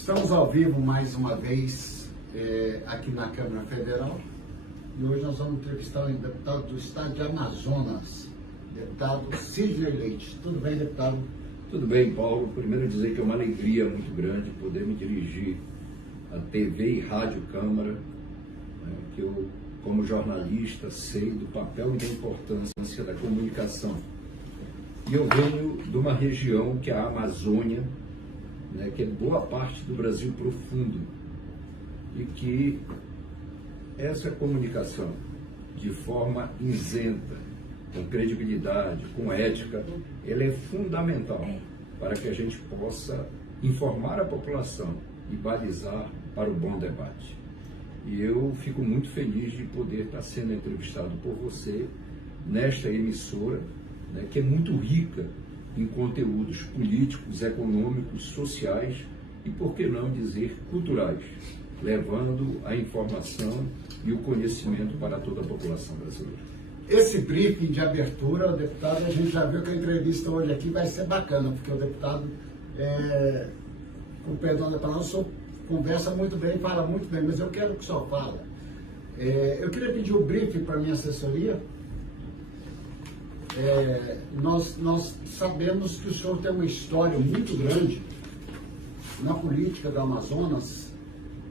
Estamos ao vivo mais uma vez aqui na Câmara Federal e hoje nós vamos entrevistar o deputado do estado de Amazonas, deputado Sidney Leite. Tudo bem, deputado? Tudo bem, Paulo. Primeiro dizer que é uma alegria muito grande poder me dirigir à TV e Rádio Câmara, que eu, como jornalista, sei do papel e da importância da comunicação. E eu venho de uma região que é a Amazônia, que é boa parte do Brasil profundo, e que essa comunicação, de forma isenta, com credibilidade, com ética, ela é fundamental para que a gente possa informar a população e balizar para o bom debate. E eu fico muito feliz de poder estar sendo entrevistado por você nesta emissora, que é muito rica em conteúdos políticos, econômicos, sociais e, por que não dizer, culturais, levando a informação e o conhecimento para toda a população brasileira. Esse briefing de abertura, o deputado, a gente já viu que a entrevista hoje aqui vai ser bacana, porque o deputado, com perdão da palavra, o senhor conversa muito bem, fala muito bem, mas eu quero que o senhor fale. Eu queria pedir o briefing para a minha assessoria. Nós sabemos que o senhor tem uma história muito grande na política do Amazonas,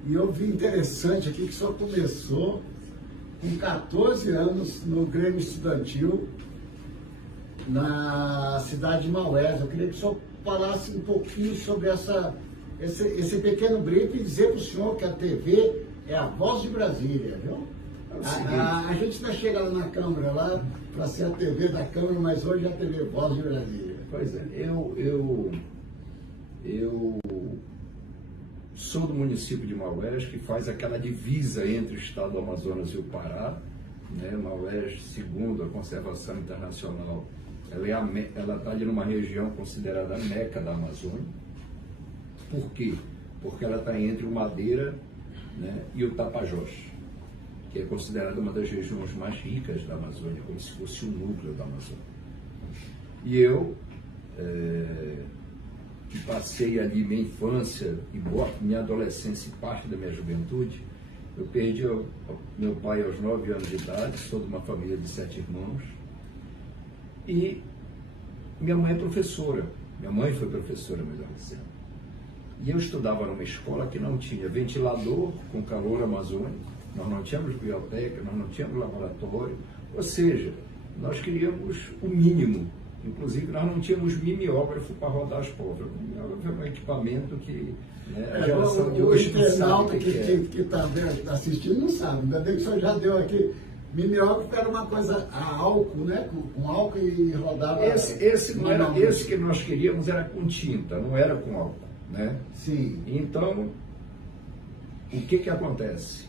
e eu vi interessante aqui que o senhor começou com 14 anos no Grêmio Estudantil na cidade de Maués. Eu queria que o senhor falasse um pouquinho sobre esse pequeno briefing e dizer para o senhor que a TV é a voz de Brasília, viu? A gente ainda chega lá na Câmara, lá para ser a TV da Câmara, mas hoje é a TV Voz de Brasília. Pois é, eu sou do município de Maués, que faz aquela divisa entre o estado do Amazonas e o Pará. Maués, segundo a Conservação Internacional, ela está ali numa região considerada a Meca da Amazônia. Por quê? Porque ela está entre o Madeira, e o Tapajós, que é considerada uma das regiões mais ricas da Amazônia, como se fosse o núcleo da Amazônia. E eu, que passei ali minha infância e minha adolescência e parte da minha juventude, eu perdi meu pai aos 9 anos de idade, sou de uma família de 7 irmãos, e minha mãe é professora, minha mãe foi professora, melhor dizendo. E eu estudava numa escola que não tinha ventilador com calor amazônico, nós não tínhamos biblioteca, nós não tínhamos laboratório, ou seja, nós queríamos o mínimo. Inclusive, nós não tínhamos mimeógrafo para rodar as provas. O mimeógrafo é um equipamento que a geração de hoje não sabe o que que está assistindo não sabe. Ainda bem que o senhor já deu aqui. Mimeógrafo era uma coisa a álcool, com álcool e rodava... Esse que nós queríamos era com tinta, não era com álcool, Sim. Então, o que acontece?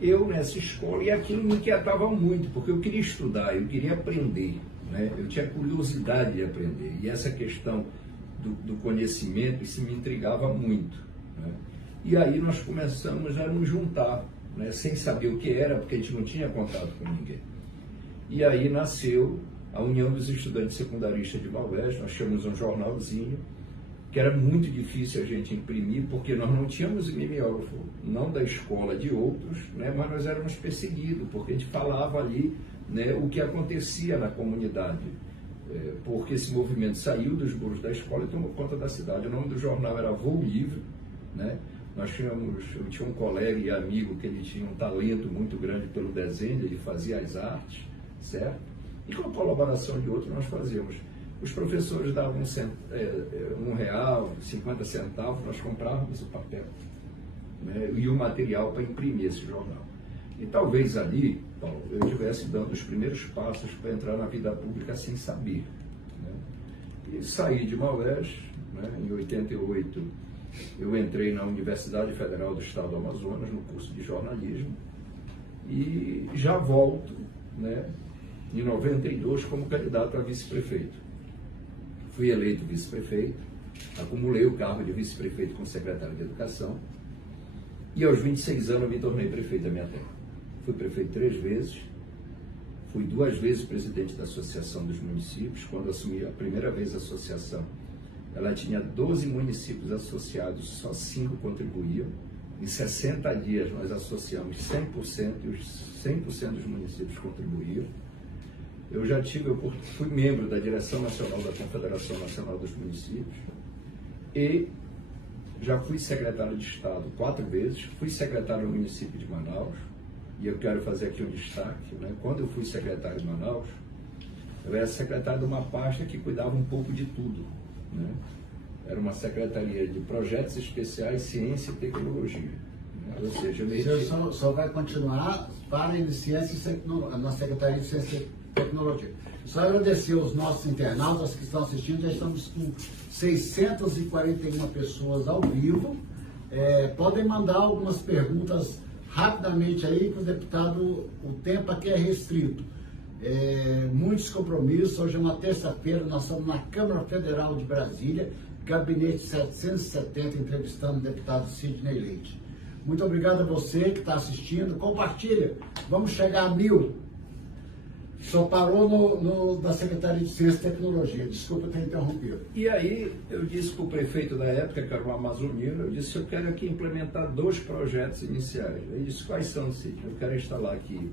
Eu nessa escola, e aquilo me inquietava muito, porque eu queria estudar, eu queria aprender, eu tinha curiosidade de aprender, e essa questão do conhecimento, isso me intrigava muito. E aí nós começamos a nos juntar, sem saber o que era, porque a gente não tinha contato com ninguém. E aí nasceu a União dos Estudantes Secundaristas de Maués. Nós tínhamos um jornalzinho, que era muito difícil a gente imprimir, porque nós não tínhamos mimeógrafo, não da escola, de outros, mas nós éramos perseguidos, porque a gente falava ali o que acontecia na comunidade, porque esse movimento saiu dos muros da escola e tomou conta da cidade. O nome do jornal era Voo Livre, eu tinha um colega e amigo que ele tinha um talento muito grande pelo desenho, ele fazia as artes, certo? E com a colaboração de outros nós fazíamos. Os professores davam R$1, 50 centavos, nós comprávamos o papel, e o material para imprimir esse jornal. E talvez ali, Paulo, eu estivesse dando os primeiros passos para entrar na vida pública sem saber. E saí de Maués, em 88, eu entrei na Universidade Federal do Estado do Amazonas, no curso de jornalismo, e já volto, em 92, como candidato a vice-prefeito. Fui eleito vice-prefeito, acumulei o cargo de vice-prefeito com secretário de Educação, e aos 26 anos eu me tornei prefeito da minha terra. Fui prefeito 3 vezes, fui 2 vezes presidente da Associação dos Municípios. Quando assumi a primeira vez a associação, ela tinha 12 municípios associados, só 5 contribuíam. Em 60 dias nós associamos 100% e os 100% dos municípios contribuíram. Eu fui membro da direção nacional da Confederação Nacional dos Municípios e já fui secretário de Estado 4 vezes, fui secretário do município de Manaus, e eu quero fazer aqui um destaque, né? Quando eu fui secretário de Manaus, eu era secretário de uma pasta que cuidava um pouco de tudo, né? Era uma secretaria de projetos especiais, ciência e tecnologia, né? Ou seja, o senhor vai continuar para em ciência e tecnologia, na Secretaria de Ciência e Tecnologia. Só agradecer aos nossos internautas que estão assistindo, já estamos com 641 pessoas ao vivo. Podem mandar algumas perguntas rapidamente aí, para o deputado, o tempo aqui é restrito. Muitos compromissos, hoje é uma terça-feira, nós estamos na Câmara Federal de Brasília, gabinete 770, entrevistando o deputado Sidney Leite. Muito obrigado a você que está assistindo, compartilha, vamos chegar a 1000. Só parou na Secretaria de Ciência e Tecnologia, desculpa ter interrompido. E aí eu disse para o prefeito da época, que era o amazonino, eu disse, eu quero aqui implementar 2 projetos iniciais. Ele disse, quais são, Cid? Eu quero instalar aqui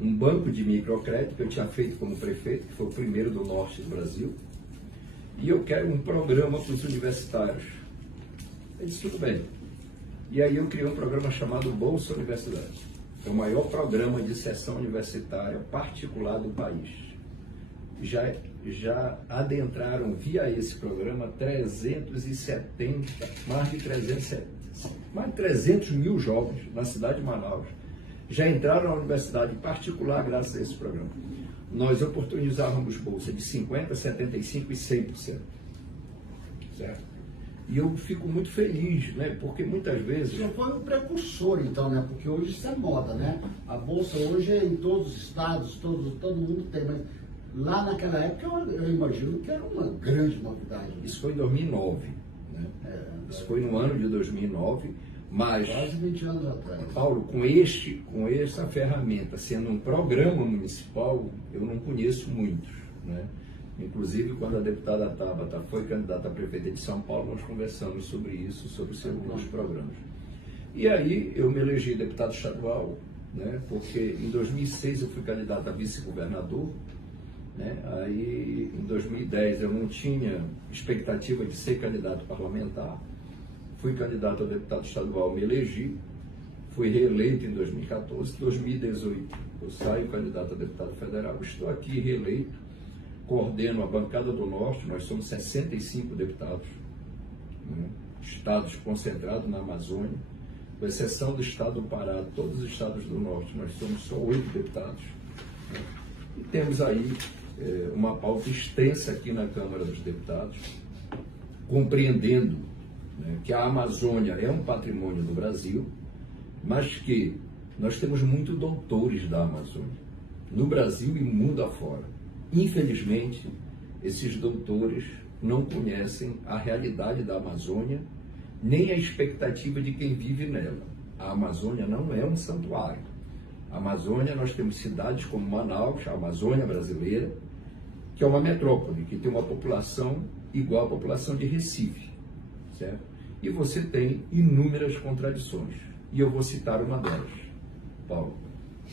um banco de microcrédito que eu tinha feito como prefeito, que foi o primeiro do norte do Brasil, e eu quero um programa para os universitários. Ele disse, tudo bem. E aí eu criei um programa chamado Bolsa Universidade. É o maior programa de inserção universitária particular do país. Já adentraram via esse programa mais de 300 mil jovens na cidade de Manaus. Já entraram na universidade particular graças a esse programa. Nós oportunizávamos bolsa de 50%, 75% e 100%. Certo? E eu fico muito feliz, né? Porque muitas vezes... O senhor foi um precursor, então, né? Porque hoje isso é moda, né? A bolsa hoje é em todos os estados, todo mundo tem, mas lá naquela época eu imagino que era uma grande novidade. Isso foi em 2009, né? Isso foi no ano de 2009, mas... Quase 20 anos atrás. Paulo, com essa ferramenta, sendo um programa municipal, eu não conheço muitos, né? Inclusive, quando a deputada Tabata foi candidata a prefeita de São Paulo, nós conversamos sobre isso, sobre os seus programas. E aí, eu me elegi deputado estadual, né, porque em 2006 eu fui candidato a vice-governador, né, aí em 2010 eu não tinha expectativa de ser candidato parlamentar, fui candidato a deputado estadual, me elegi, fui reeleito em 2014, 2018 eu saio candidato a deputado federal, estou aqui reeleito, coordeno a bancada do Norte, nós somos 65 deputados, né? Estados concentrados na Amazônia, com exceção do estado do Pará, todos os estados do Norte, nós somos só 8 deputados. Né? E temos aí uma pauta extensa aqui na Câmara dos Deputados, compreendendo, né, que a Amazônia é um patrimônio do Brasil, mas que nós temos muitos doutores da Amazônia, no Brasil e mundo afora. Infelizmente, esses doutores não conhecem a realidade da Amazônia, nem a expectativa de quem vive nela. A Amazônia não é um santuário. A Amazônia, nós temos cidades como Manaus, a Amazônia brasileira, que é uma metrópole, que tem uma população igual à população de Recife, certo? E você tem inúmeras contradições. E eu vou citar uma delas, Paulo,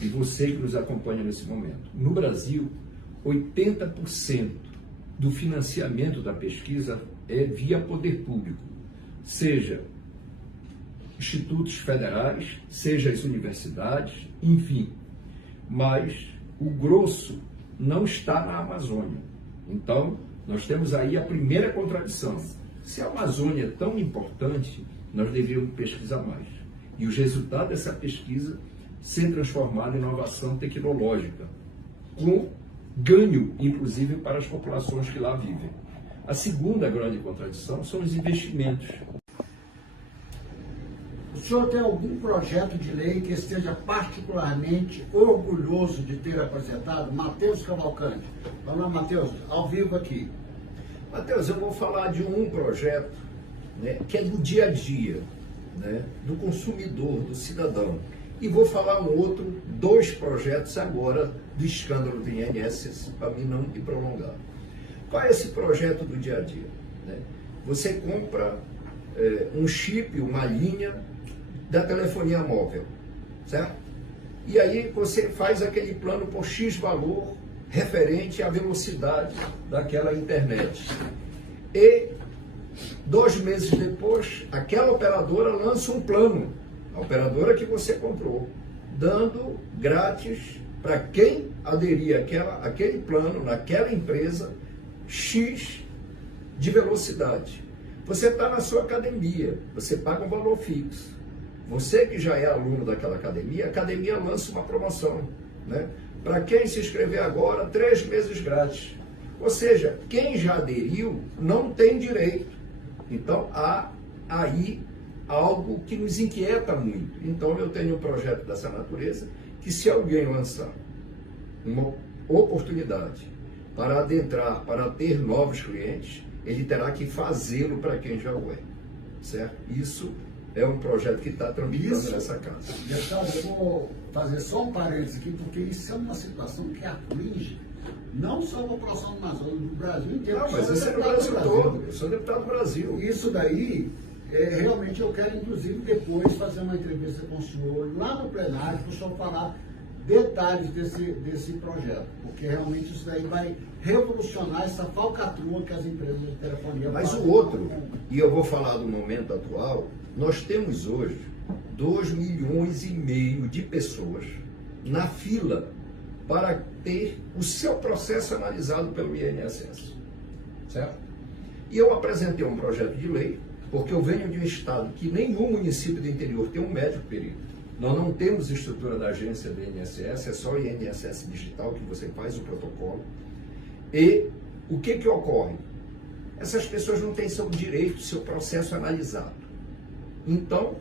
e você que nos acompanha nesse momento. No Brasil, 80% do financiamento da pesquisa é via poder público, seja institutos federais, seja as universidades, enfim. Mas o grosso não está na Amazônia. Então, nós temos aí a primeira contradição. Se a Amazônia é tão importante, nós deveríamos pesquisar mais. E os resultados dessa pesquisa ser transformados em inovação tecnológica, com ganho, inclusive, para as populações que lá vivem. A segunda grande contradição são os investimentos. O senhor tem algum projeto de lei que esteja particularmente orgulhoso de ter apresentado? Matheus Cavalcante. Vamos lá, Matheus, ao vivo aqui. Matheus, eu vou falar de um projeto, né, que é do dia a dia, né, do consumidor, do cidadão. E vou falar dois projetos agora do escândalo do INSS, para mim não me prolongar. Qual é esse projeto do dia a dia? né? Você compra um chip, uma linha da telefonia móvel, certo? E aí você faz aquele plano por X valor referente à velocidade daquela internet. E 2 meses depois, aquela operadora lança um plano, a operadora que você comprou, dando grátis para quem aderir àquele plano, naquela empresa, X de velocidade. Você está na sua academia, você paga um valor fixo. Você que já é aluno daquela academia, a academia lança uma promoção, né? Para quem se inscrever agora, 3 meses grátis. Ou seja, quem já aderiu não tem direito. Então, há aí algo que nos inquieta muito. Então, eu tenho um projeto dessa natureza que, se alguém lançar uma oportunidade para adentrar, para ter novos clientes, ele terá que fazê-lo para quem já o é, certo? Isso é um projeto que está tramitando nessa casa. Eu vou fazer só um parênteses aqui, porque isso é uma situação que atinge não só a população do Amazonas, do Brasil inteiro. Não, mas isso é no Brasil todo. Eu sou deputado do Brasil. Isso daí, realmente eu quero, inclusive, depois fazer uma entrevista com o senhor lá no plenário, para o senhor falar detalhes desse projeto, porque realmente isso daí vai revolucionar essa falcatrua que as empresas de telefonia Mas fazem. o outro, e eu vou falar do momento atual, nós temos hoje 2,5 milhões de pessoas na fila para ter o seu processo analisado pelo INSS, certo? E eu apresentei um projeto de lei, porque eu venho de um estado que nenhum município do interior tem um médico perito. Nós não temos estrutura da agência do INSS, é só o INSS digital que você faz o protocolo. E o que ocorre? Essas pessoas não têm seu direito, seu processo analisado. Então,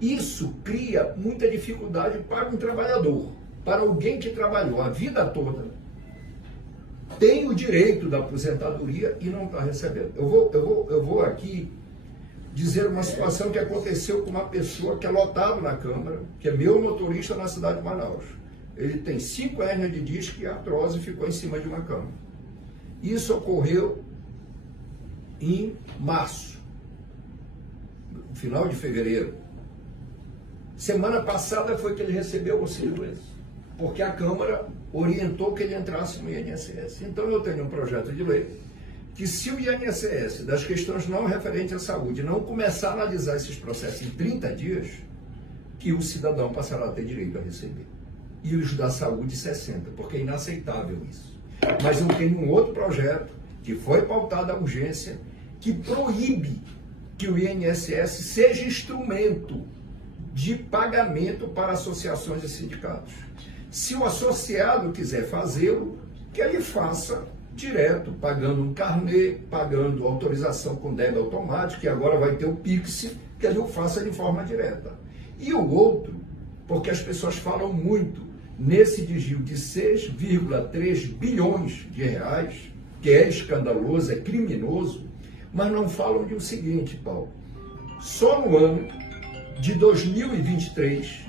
isso cria muita dificuldade para um trabalhador, para alguém que trabalhou a vida toda, tem o direito da aposentadoria e não está recebendo. Eu vou aqui dizer uma situação que aconteceu com uma pessoa que é lotado na Câmara, que é meu motorista na cidade de Manaus. Ele tem 5 hérnias de disco e artrose e ficou em cima de uma cama. Isso ocorreu em março, no final de fevereiro. Semana passada foi que ele recebeu o auxílio-doença, porque a Câmara orientou que ele entrasse no INSS. Então eu tenho um projeto de lei que, se o INSS, das questões não referentes à saúde, não começar a analisar esses processos em 30 dias, que o cidadão passará a ter direito a receber. E os da saúde 60, porque é inaceitável isso. Mas eu tenho um outro projeto, que foi pautado à urgência, que proíbe que o INSS seja instrumento de pagamento para associações e sindicatos. Se o associado quiser fazê-lo, que ele faça direto, pagando um carnê, pagando autorização com débito automático, e agora vai ter o Pix, que ele o faça de forma direta. E o outro, porque as pessoas falam muito nesse desvio de 6,3 bilhões de reais, que é escandaloso, é criminoso, mas não falam de o seguinte, Paulo: só no ano de 2023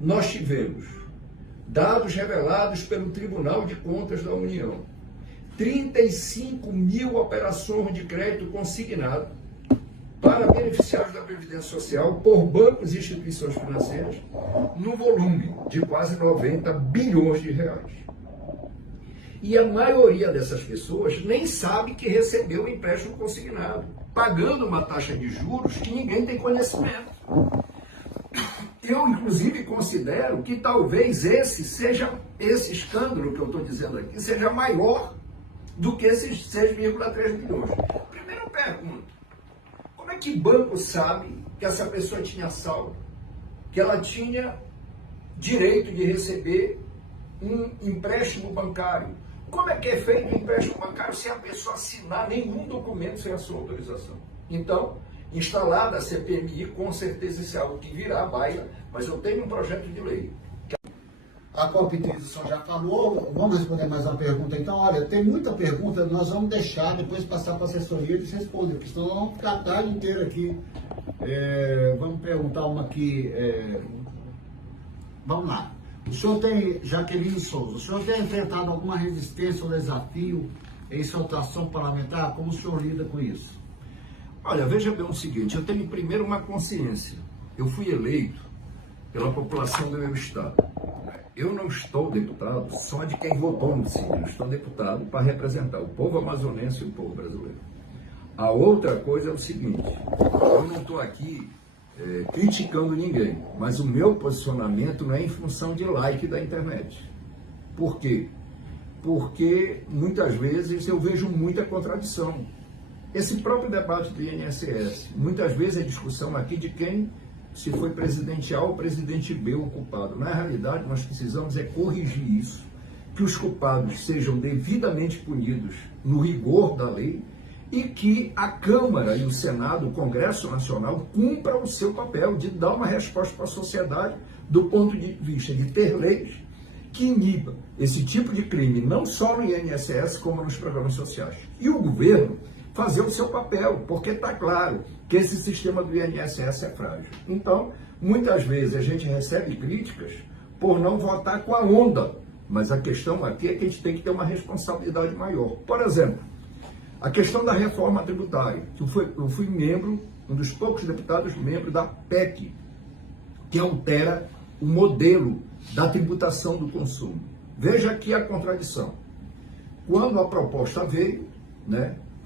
nós tivemos dados revelados pelo Tribunal de Contas da União, 35 mil operações de crédito consignado para beneficiários da Previdência Social por bancos e instituições financeiras, no volume de quase 90 bilhões de reais. E a maioria dessas pessoas nem sabe que recebeu o empréstimo consignado, pagando uma taxa de juros que ninguém tem conhecimento. Eu, inclusive, considero que talvez esse escândalo que eu estou dizendo aqui seja maior do que esses 6,3 bilhões. Primeira pergunta: como é que banco sabe que essa pessoa tinha saldo, que ela tinha direito de receber um empréstimo bancário? Como é que é feito um empréstimo bancário sem a pessoa assinar nenhum documento sem a sua autorização? Então, instalada a CPMI, com certeza isso é algo que virá à baila, mas eu tenho um projeto de lei. A COP30 o senhor já falou, vamos responder mais uma pergunta. Então, olha, tem muita pergunta, nós vamos deixar, depois passar para a assessoria e eles respondem, porque senão nós vamos ficar a tarde inteira aqui. Vamos perguntar uma aqui. Vamos lá. O senhor tem, Jaqueline Souza, o senhor tem enfrentado alguma resistência ou desafio em sua atuação parlamentar? Como o senhor lida com isso? Olha, veja bem o seguinte, eu tenho primeiro uma consciência. Eu fui eleito pela população do meu estado. Eu não estou deputado só de quem votou no Cine, eu estou deputado para representar o povo amazonense e o povo brasileiro. A outra coisa é o seguinte, eu não estou aqui criticando ninguém, mas o meu posicionamento não é em função de like da internet. Por quê? Porque muitas vezes eu vejo muita contradição. Esse próprio debate do INSS, muitas vezes é discussão aqui de quem, se foi presidente A ou presidente B o culpado. Na realidade, nós precisamos corrigir isso, que os culpados sejam devidamente punidos no rigor da lei e que a Câmara e o Senado, o Congresso Nacional, cumpram o seu papel de dar uma resposta para a sociedade do ponto de vista de ter leis que inibam esse tipo de crime, não só no INSS, como nos programas sociais. E o governo fazer o seu papel, porque está claro que esse sistema do INSS é frágil. Então, muitas vezes a gente recebe críticas por não votar com a onda, mas a questão aqui é que a gente tem que ter uma responsabilidade maior. Por exemplo, a questão da reforma tributária, que eu fui membro, um dos poucos deputados membro da PEC, que altera o modelo da tributação do consumo. Veja aqui a contradição. Quando a proposta veio,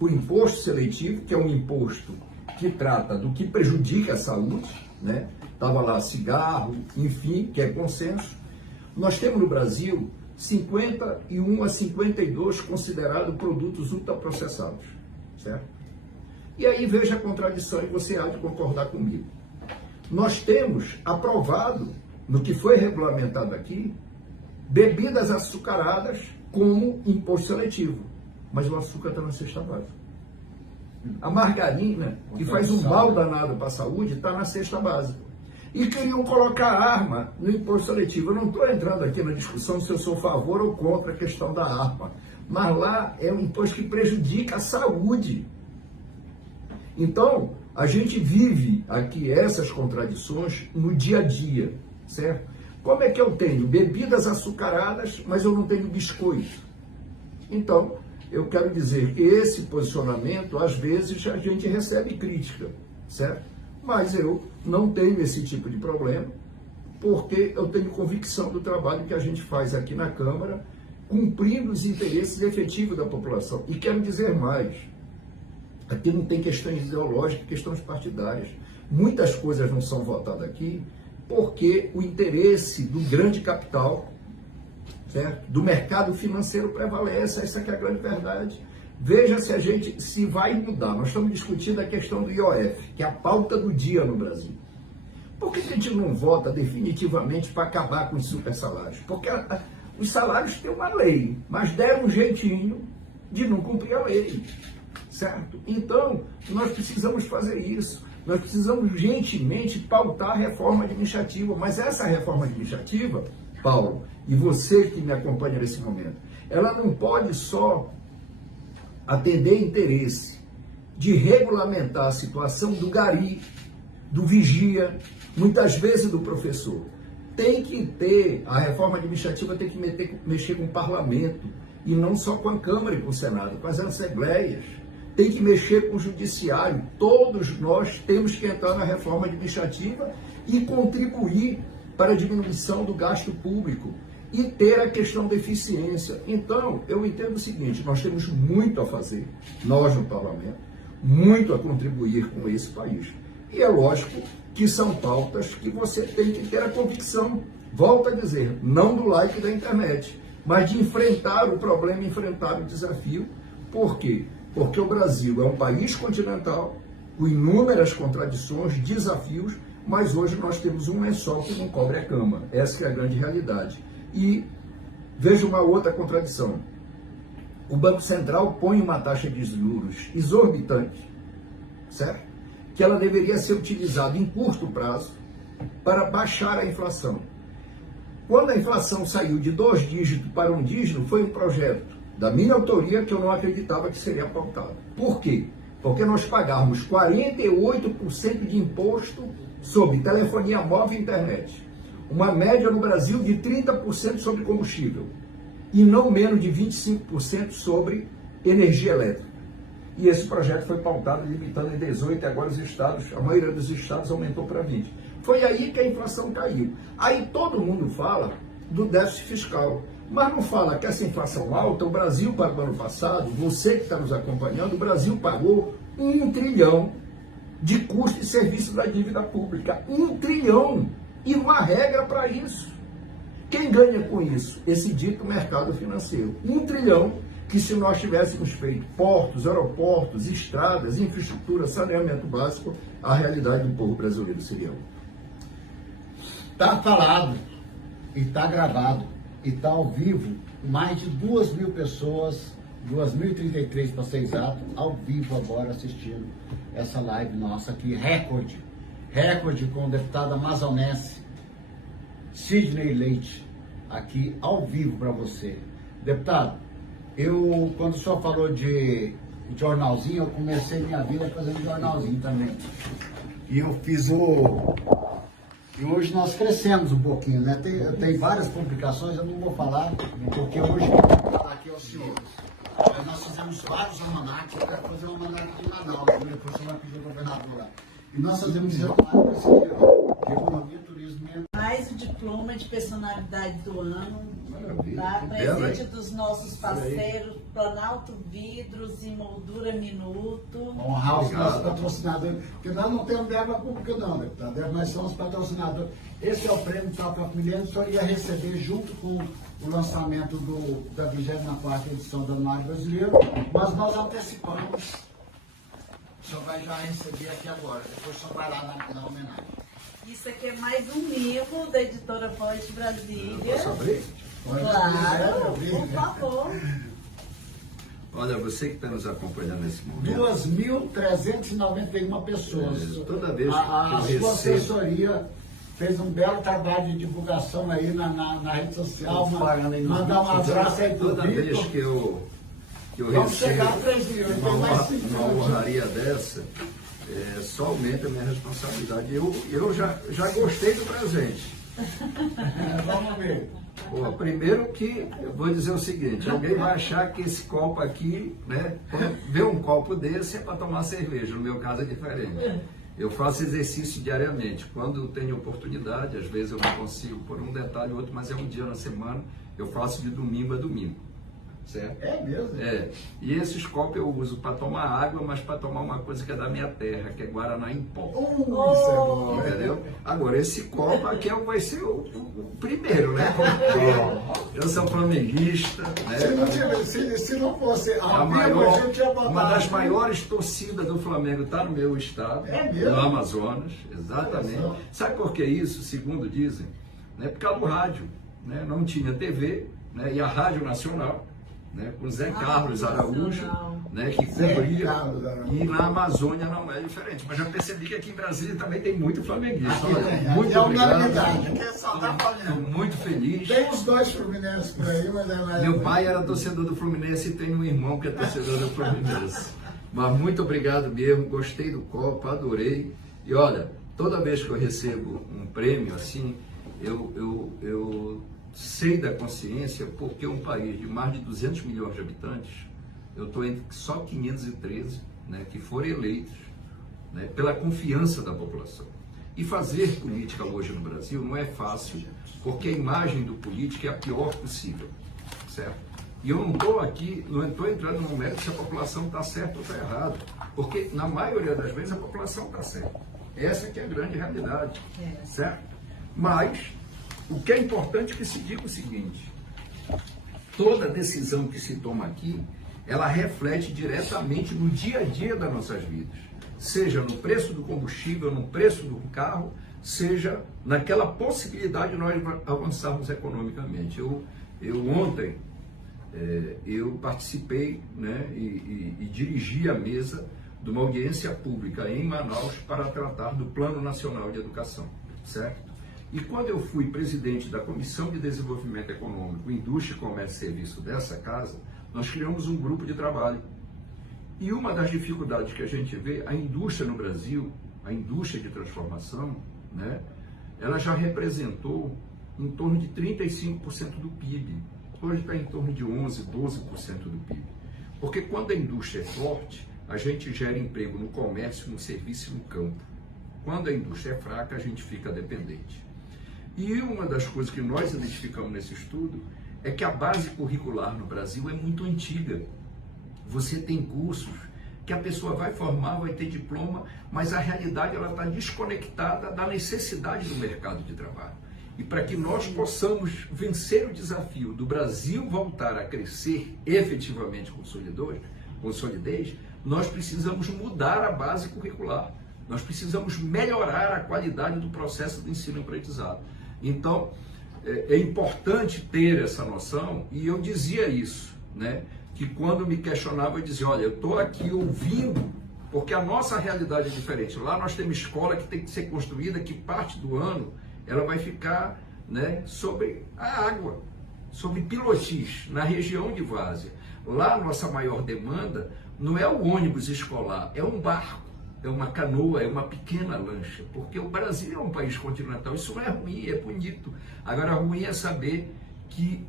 o imposto seletivo, que é um imposto que trata do que prejudica a saúde, estava lá cigarro, enfim, que é consenso. Nós temos no Brasil 51 a 52 considerados produtos ultraprocessados, certo? E aí veja a contradição e você há de concordar comigo. Nós temos aprovado, no que foi regulamentado aqui, bebidas açucaradas como imposto seletivo, mas o açúcar está na cesta básica. A margarina, que faz um mal danado para a saúde, está na cesta básica. E queriam colocar arma no imposto seletivo. Eu não estou entrando aqui na discussão se eu sou a favor ou contra a questão da arma, mas lá é um imposto que prejudica a saúde. Então, a gente vive aqui essas contradições no dia a dia, certo? Como é que eu tenho bebidas açucaradas, mas eu não tenho biscoito? Então, eu quero dizer que esse posicionamento, às vezes, a gente recebe crítica, certo? Mas eu não tenho esse tipo de problema, porque eu tenho convicção do trabalho que a gente faz aqui na Câmara, cumprindo os interesses efetivos da população. E quero dizer mais, aqui não tem questões ideológicas, questões partidárias. Muitas coisas não são votadas aqui, porque o interesse do grande capital, certo? Do mercado financeiro prevalece, essa que é a grande verdade. Veja se a gente se vai mudar. Nós estamos discutindo a questão do IOF, que é a pauta do dia no Brasil. Por que a gente não vota definitivamente para acabar com os supersalários? Porque os salários têm uma lei, mas deram um jeitinho de não cumprir a lei, certo? Então, nós precisamos fazer isso. Nós precisamos urgentemente pautar a reforma administrativa, mas essa reforma administrativa, Paulo, e você que me acompanha nesse momento, ela não pode só atender interesse de regulamentar a situação do gari, do vigia, muitas vezes do professor. Tem que ter, a reforma administrativa tem que mexer com o parlamento, e não só com a Câmara e com o Senado, com as assembleias. Tem que mexer com o judiciário. Todos nós temos que entrar na reforma administrativa e contribuir para a diminuição do gasto público e ter a questão da eficiência. Então, eu entendo o seguinte, nós temos muito a fazer, nós no parlamento, muito a contribuir com esse país. E é lógico que são pautas que você tem que ter a convicção, volto a dizer, não do like da internet, mas de enfrentar o problema, enfrentar o desafio. Por quê? Porque o Brasil é um país continental, com inúmeras contradições, desafios, mas hoje nós temos um lençol que não cobre a cama. Essa é a grande realidade. E veja uma outra contradição. O Banco Central põe uma taxa de juros exorbitante, certo? Que ela deveria ser utilizada em curto prazo para baixar a inflação. Quando a inflação saiu de 2 dígitos para 1 dígito, foi um projeto da minha autoria que eu não acreditava que seria pautado. Por quê? Porque nós pagávamos 48% de imposto sobre telefonia móvel e internet. Uma média no Brasil de 30% sobre combustível. E não menos de 25% sobre energia elétrica. E esse projeto foi pautado limitando em 18 e agora os estados, a maioria dos estados aumentou para 20. Foi aí que a inflação caiu. Aí todo mundo fala do déficit fiscal, mas não fala que essa inflação alta, o Brasil pagou ano passado, você que está nos acompanhando, o Brasil pagou 1 trilhão de custo e serviço da dívida pública. 1 trilhão! E uma regra para isso. Quem ganha com isso? Esse dito mercado financeiro. 1 trilhão que, se nós tivéssemos feito portos, aeroportos, estradas, infraestrutura, saneamento básico, a realidade do povo brasileiro seria outra. Está falado, e está gravado, e está ao vivo, mais de 2.000 pessoas, 2.033 para ser exato, ao vivo agora assistindo essa live nossa aqui, recorde com o deputado amazonense Sidney Leite, aqui ao vivo para você. Deputado, quando o senhor falou de jornalzinho, eu comecei minha vida fazendo jornalzinho também. E eu fiz E hoje nós crescemos um pouquinho, né? Tem várias publicações, eu não vou falar, porque hoje eu vou falar aqui aos senhores. Nós fizemos vários almanacs, eu quero fazer um almanac de Manaus, depois você vai pedir ao governador lá. E nós fazemos esse almanac de economia, turismo e mais o diploma de personalidade do ano, Maravilha. presente dos nossos parceiros, Planalto Vidros e Moldura Minuto. Honrar os nossos patrocinadores, porque nós não temos verba pública não, deputado, nós somos patrocinadores. Esse é o prêmio Top of Millennium, o senhor ia receber junto com o lançamento da 24ª edição do Anuário Brasileiro, mas nós antecipamos. O senhor vai já receber aqui agora, depois o senhor vai lá na homenagem. Isso aqui é mais um mimo da editora Voz de Brasília. Posso abrir? Claro, por favor. Olha, você que está nos acompanhando nesse momento. 2.391 pessoas. Toda vez que a eu sua recebo... assessoria fez um belo trabalho de divulgação aí na rede social. Mandar um abraço aí pro Toda vez Vitor. que eu Vamos chegar a recebo 3 milhões, tem mais 5 uma milhões. honraria dessa, só aumenta a minha responsabilidade. Eu já gostei do presente. Vamos ver. Pô, primeiro que eu vou dizer o seguinte, alguém vai achar que esse copo aqui, né, quando vê um copo desse é para tomar cerveja, no meu caso é diferente. Eu faço exercício diariamente, quando tenho oportunidade, às vezes eu não consigo por um detalhe ou outro, mas é um dia na semana, eu faço de domingo a domingo, certo? É mesmo? E esses copos eu uso para tomar água, mas para tomar uma coisa que é da minha terra, que é Guaraná em pó. Isso é bom. Entendeu? Agora, esse copo aqui vai ser o primeiro, né? Porque eu sou flamenguista, né? Se não fosse A ao vivo, a maior, gente ia botar. uma das maiores torcidas do Flamengo está no meu estado, É mesmo? no Amazonas, exatamente. Olha só. Sabe por que isso? Segundo dizem, né? Por causa do rádio, né? Não tinha TV, né? E a Rádio Nacional, né? Com Zé Carlos Araújo, né? Que cobria, Carlos Araújo. e na Amazônia não é diferente. Mas já percebi que aqui em Brasília também tem muito flamenguista. Olha, muito é obrigado. unanimidade, aqui só tá Estou falando. muito feliz. Tem os dois fluminenses por aí, mas é mais. Meu pai era torcedor do Fluminense e tem um irmão que é torcedor do Fluminense. Mas muito obrigado mesmo, gostei do copo, adorei. E olha, toda vez que eu recebo um prêmio assim, eu sei da consciência, porque um país de mais de 200 milhões de habitantes, eu estou entre só 513, né, que foram eleitos, né, pela confiança da população. E fazer política hoje no Brasil não é fácil, porque a imagem do político é a pior possível, certo? E eu não estou aqui, não estou entrando no mérito se a população está certa ou está errada, porque na maioria das vezes a população está certa. Essa que é a grande realidade, certo? Mas o que é importante é que se diga o seguinte: toda decisão que se toma aqui, ela reflete diretamente no dia a dia das nossas vidas, seja no preço do combustível, no preço do carro, seja naquela possibilidade de nós avançarmos economicamente. Ontem eu participei, né, e dirigi a mesa de uma audiência pública em Manaus para tratar do Plano Nacional de Educação, certo? E quando eu fui presidente da Comissão de Desenvolvimento Econômico, Indústria, Comércio e Serviço dessa casa, nós criamos um grupo de trabalho. E uma das dificuldades que a gente vê, a indústria no Brasil, a indústria de transformação, né, ela já representou em torno de 35% do PIB. Hoje está em torno de 11%, 12% do PIB. Porque quando a indústria é forte, a gente gera emprego no comércio, no serviço e no campo. Quando a indústria é fraca, a gente fica dependente. E uma das coisas que nós identificamos nesse estudo é que a base curricular no Brasil é muito antiga. Você tem cursos que a pessoa vai formar, vai ter diploma, mas a realidade ela está desconectada da necessidade do mercado de trabalho. E para que nós possamos vencer o desafio do Brasil voltar a crescer efetivamente com solidez, nós precisamos mudar a base curricular. Nós precisamos melhorar a qualidade do processo do ensino-aprendizado. Então, é importante ter essa noção, e eu dizia isso, né? Que quando me questionava, eu dizia, olha, eu estou aqui ouvindo, porque a nossa realidade é diferente. Lá nós temos escola que tem que ser construída, que parte do ano ela vai ficar, né, sobre a água, sobre pilotis, na região de Várzea. Lá a nossa maior demanda não é o ônibus escolar, é um barco, é uma canoa, é uma pequena lancha, porque o Brasil é um país continental. Isso não é ruim, é bonito. Agora, ruim é saber que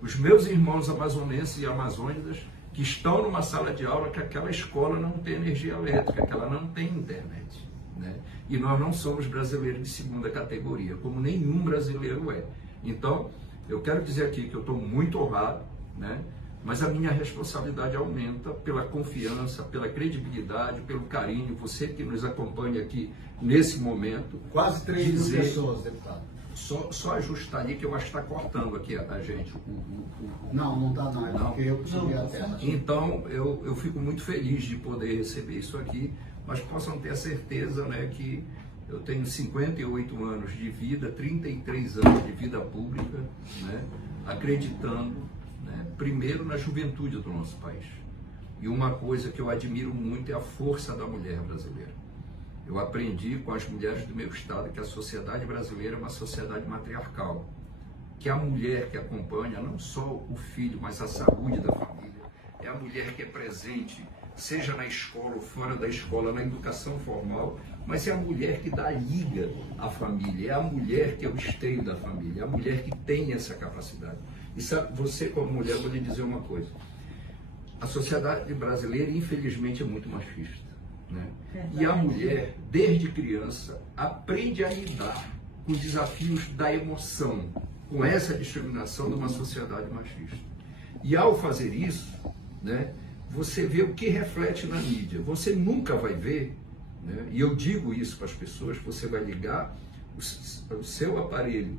os meus irmãos amazonenses e amazônicas que estão numa sala de aula, que aquela escola não tem energia elétrica, que ela não tem internet, né? E nós não somos brasileiros de segunda categoria, como nenhum brasileiro é. Então, eu quero dizer aqui que eu estou muito honrado, né? Mas a minha responsabilidade aumenta pela confiança, pela credibilidade, pelo carinho. Você que nos acompanha aqui nesse momento. Quase 3 mil pessoas, deputado. Só ajustar ali que eu acho que está cortando aqui a gente. Não está não, é porque eu subi a tela. Então, eu fico muito feliz de poder receber isso aqui, mas possam ter a certeza, né, que eu tenho 58 anos de vida, 33 anos de vida pública, né, acreditando, né, primeiro na juventude do nosso país. E uma coisa que eu admiro muito é a força da mulher brasileira. Eu aprendi com as mulheres do meu estado que a sociedade brasileira é uma sociedade matriarcal, que a mulher que acompanha não só o filho, mas a saúde da família, é a mulher que é presente, seja na escola ou fora da escola, na educação formal, mas é a mulher que dá liga à família, é a mulher que é o esteio da família, é a mulher que tem essa capacidade. E sabe, você como mulher, vou lhe dizer uma coisa, a sociedade brasileira infelizmente é muito machista. Né? E a mulher, desde criança, aprende a lidar com os desafios da emoção, com essa discriminação de uma sociedade machista. E ao fazer isso, né, você vê o que reflete na mídia. Você nunca vai ver, né, e eu digo isso para as pessoas, você vai ligar o seu aparelho,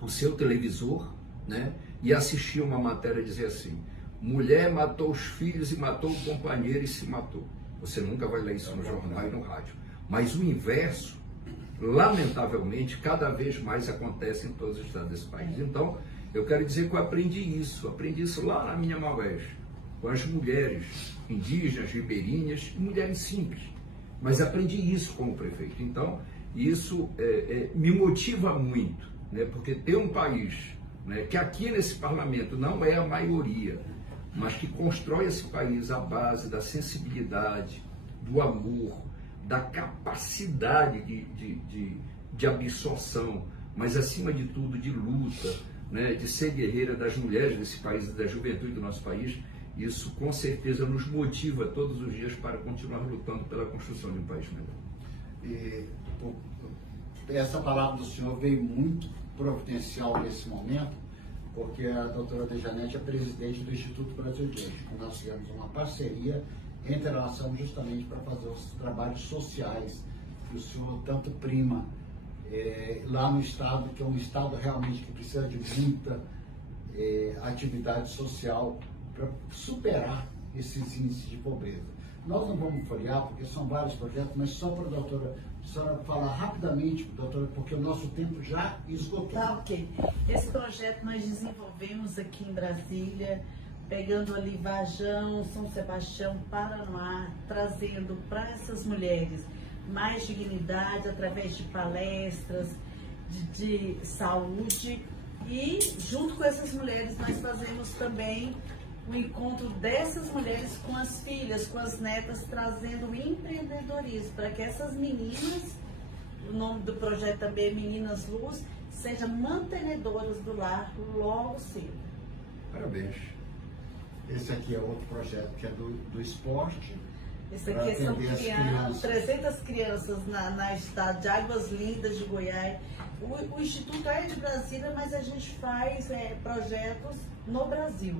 o seu televisor, né, e assistir uma matéria e dizer assim, mulher matou os filhos e matou o companheiro e se matou. Você nunca vai ler isso no jornal e no rádio. Mas o inverso, lamentavelmente, cada vez mais acontece em todos os estados desse país. Então, eu quero dizer que eu aprendi isso lá na minha Maués, com as mulheres indígenas, ribeirinhas e mulheres simples. Mas aprendi isso como prefeito. Então, isso me motiva muito, né? Porque ter um país, né, que aqui nesse parlamento não é a maioria, mas que constrói esse país à base da sensibilidade, do amor, da capacidade de absorção, mas acima de tudo de luta, né, de ser guerreira das mulheres desse país, da juventude do nosso país, isso com certeza nos motiva todos os dias para continuar lutando pela construção de um país melhor. Essa palavra do senhor veio muito providencial nesse momento, porque a doutora Dejanete é presidente do Instituto Brasil de Eixo. Nós tivemos uma parceria entre a nação justamente para fazer os trabalhos sociais que o senhor tanto prima lá no estado, que é um estado realmente que precisa de muita atividade social para superar esses índices de pobreza. Nós não vamos folhear, porque são vários projetos, mas só para a doutora falar rapidamente, doutora, porque o nosso tempo já esgotou. Tá, ok. Esse projeto nós desenvolvemos aqui em Brasília, pegando ali Vajão, São Sebastião, Paraná, trazendo para essas mulheres mais dignidade através de palestras, de saúde, e junto com essas mulheres nós fazemos também o encontro dessas mulheres com as filhas, com as netas, trazendo empreendedorismo, para que essas meninas, o nome do projeto também é Meninas Luz, sejam mantenedoras do lar logo cedo. Parabéns. Esse aqui é outro projeto que é do esporte. Esse Pra aqui são atender as crianças. 300 crianças na estado de Águas Lindas de Goiás. O Instituto é de Brasília, mas a gente faz projetos no Brasil.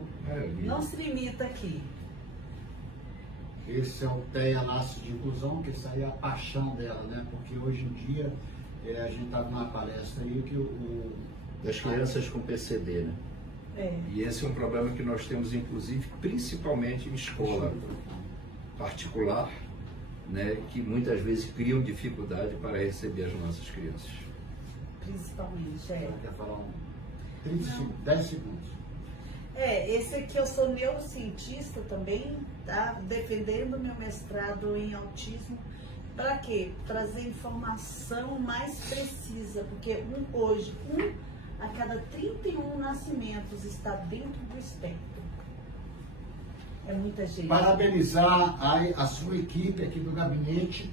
Não se limita aqui. Esse é o TEA Laços de Inclusão, que isso aí é a paixão dela, né? Porque hoje em dia, a gente estava numa palestra aí que Das crianças com PCD, né? E esse é um problema que nós temos, inclusive, principalmente em escola particular, né? Que muitas vezes criam dificuldade para receber as nossas crianças. Principalmente, Quer falar 10 segundos. Esse aqui eu sou neurocientista também, tá? Defendendo meu mestrado em autismo. Para quê? Trazer informação mais precisa, porque hoje, a cada 31 nascimentos está dentro do espectro. É muita gente. Parabenizar a sua equipe aqui do gabinete.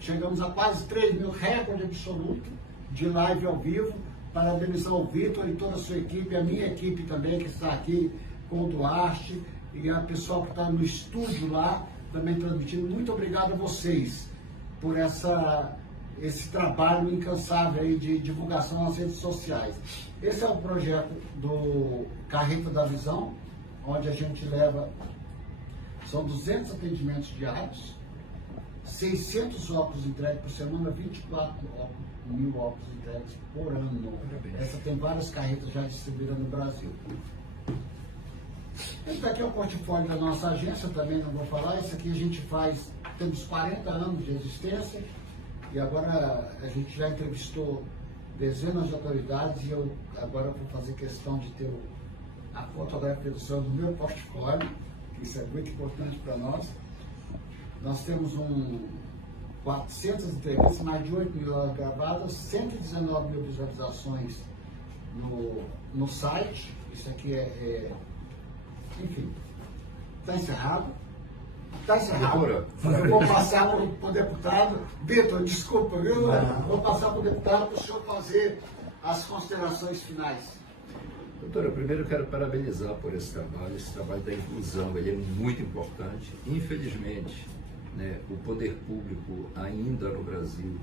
Chegamos a quase 3 mil, recorde absoluto de live ao vivo. Parabenizar o Vitor e toda a sua equipe, a minha equipe também, que está aqui com o Duarte, e a pessoal que está no estúdio lá, também transmitindo. Muito obrigado a vocês por esse trabalho incansável aí de divulgação nas redes sociais. Esse é o projeto do Carreta da Visão, onde a gente leva, são 200 atendimentos diários, 600 óculos entregues por semana, 24 mil óculos entregues por ano. Essa tem várias carretas já distribuídas no Brasil. Esse aqui é o portfólio da nossa agência, também não vou falar. Esse aqui a gente faz, temos 40 anos de existência e agora a gente já entrevistou dezenas de autoridades e eu agora vou fazer questão de ter a fotografia do senhor no meu portfólio, que isso é muito importante para nós. Nós temos 400 entrevistas, mais de 8 mil horas gravadas, 119 mil visualizações no site. Isso aqui enfim, está encerrado. Está encerrado. Eu vou passar para o deputado. Vitor, desculpa, viu? Vou passar para o deputado para o senhor fazer as considerações finais. Doutora, primeiro eu quero parabenizar por esse trabalho da inclusão, ele é muito importante. Infelizmente, né, o poder público ainda no Brasil,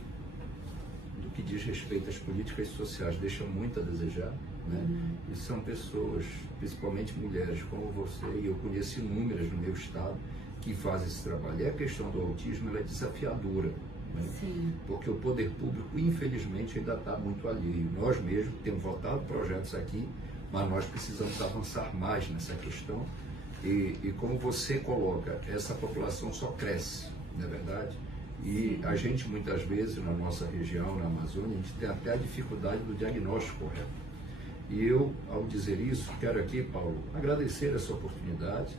do que diz respeito às políticas sociais, deixa muito a desejar, né? E são pessoas, principalmente mulheres como você, e eu conheço inúmeras no meu estado, que fazem esse trabalho. E a questão do autismo ela é desafiadora, né? Porque o poder público, infelizmente, ainda está muito alheio. Nós mesmos temos votado projetos aqui, mas nós precisamos avançar mais nessa questão. E como você coloca, essa população só cresce, não é verdade? E a gente, muitas vezes, na nossa região, na Amazônia, a gente tem até a dificuldade do diagnóstico correto. E eu, ao dizer isso, quero aqui, Paulo, agradecer essa oportunidade.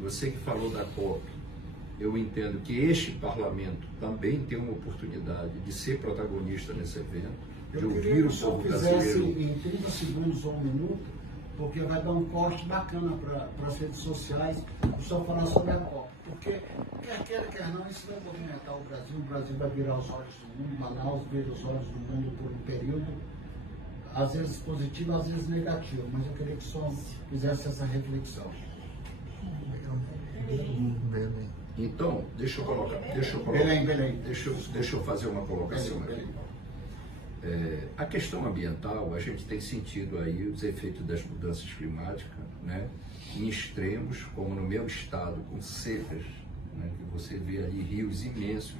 Você que falou da COP, eu entendo que este parlamento também tem uma oportunidade de ser protagonista nesse evento, de ouvir o povo brasileiro. Em 30 segundos ou 1 minuto, porque vai dar um corte bacana para as redes sociais, o senhor falar sobre a COP. Porque, quer queira, quer não, isso vai movimentar o Brasil vai virar os olhos do mundo, Manaus vira os olhos do mundo por um período, às vezes positivo, às vezes negativo, mas eu queria que o senhor fizesse essa reflexão. Então, deixa eu fazer uma colocação aqui. A questão ambiental, a gente tem sentido aí os efeitos das mudanças climáticas, né, em extremos, como no meu estado, com secas, né, que você vê ali rios imensos